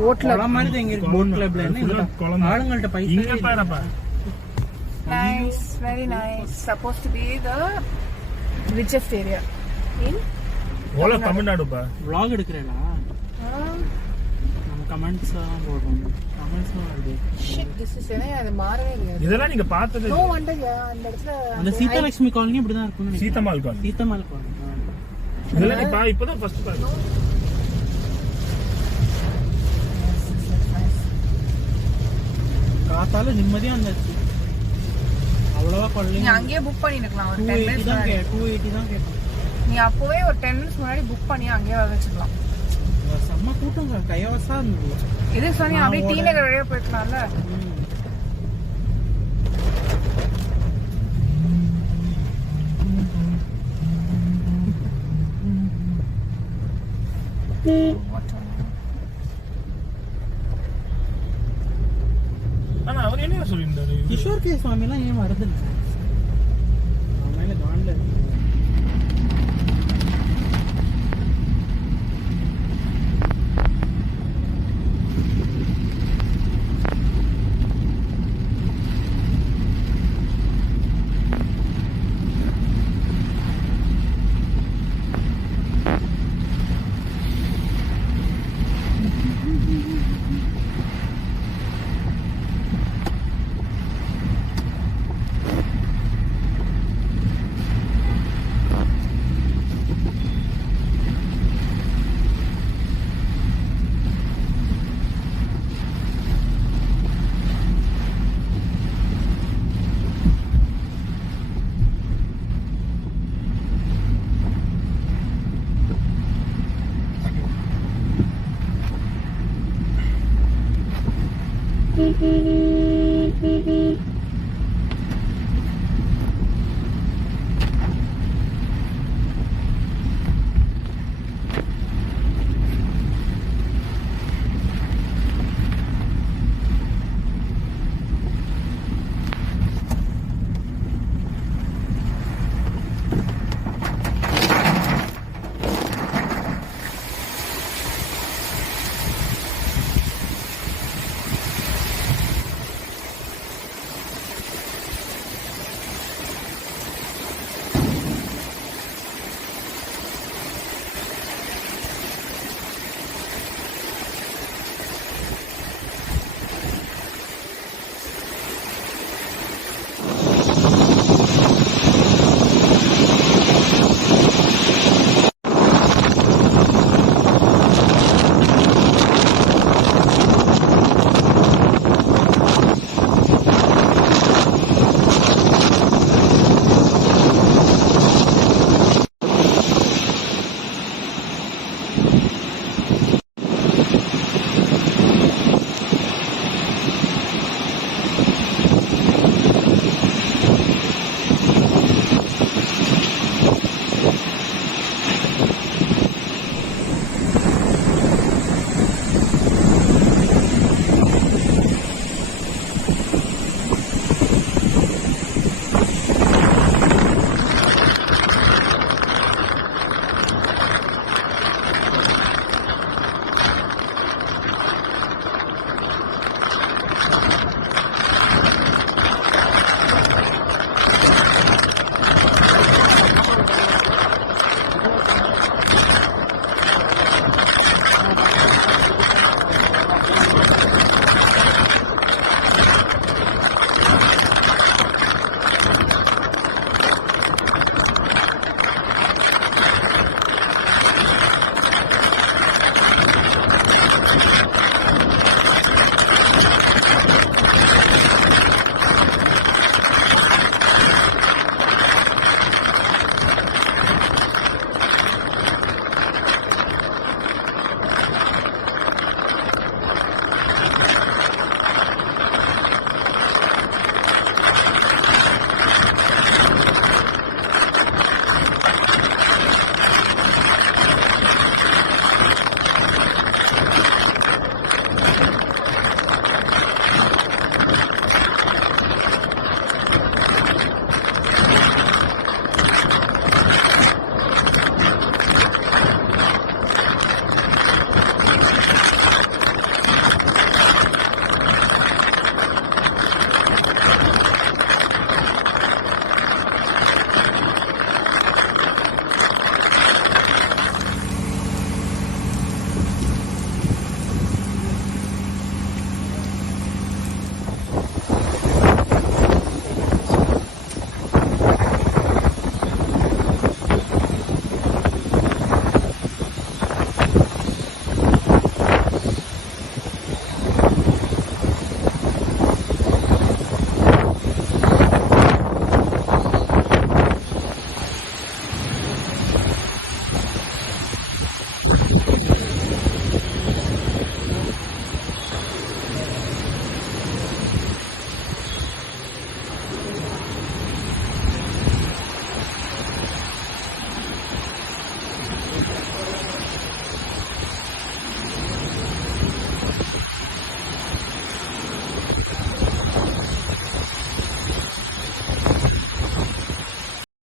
Boat club குளம் மாதிரி எங்க இருக்கு போட் கிளப்ல என்ன ஆளுங்கள்ட்ட பைசா இங்க பாருப்பா. nice, very nice. Supposed to be the richest area in Ola தமிழ்நாடுப்பா. vlog எடுக்கறேனா நம்ம கமெண்ட்ஸ் போடுறோம். கமெண்ட்ஸ் வருது. shit, this is என்ன அது மாறவே இல்ல. இதெல்லாம் நீங்க பார்த்தது நோ வண்டர் அந்த இடத்துல அந்த சீதாலட்சுமி காலனி இப்படி தான் இருக்கும்னு சீதமால் காலனி. சீதமால் காலனி. இதெல்லாம் நீ இப்போதான் ஃபர்ஸ்ட் பாரு. காத்தால நிம்மதியா இருந்துச்சு. அவ்வளவா கொள்ளை. நீ அங்கேயே புக் பண்ணிருக்கலாம் ஒரு 10 minutes தான் 280 தான் கேட்பாங்க. நீ அப்போவே ஒரு 10 minutes முன்னாடி புக் பண்ணி அங்கேயே வர வச்சுக்கலாம். செம்ம கூட்டம் கையவசா இருந்தது. இது சொன்னி அப்படியே டீ நகர் வழியா போய்க்கலாம்ல. ஆனா அவர் என்ன சொல்லியிருந்தாரு? கிஷோர் கே சுவாமி எல்லாம் ஏன் வருது இல்லை? மேல காண்ல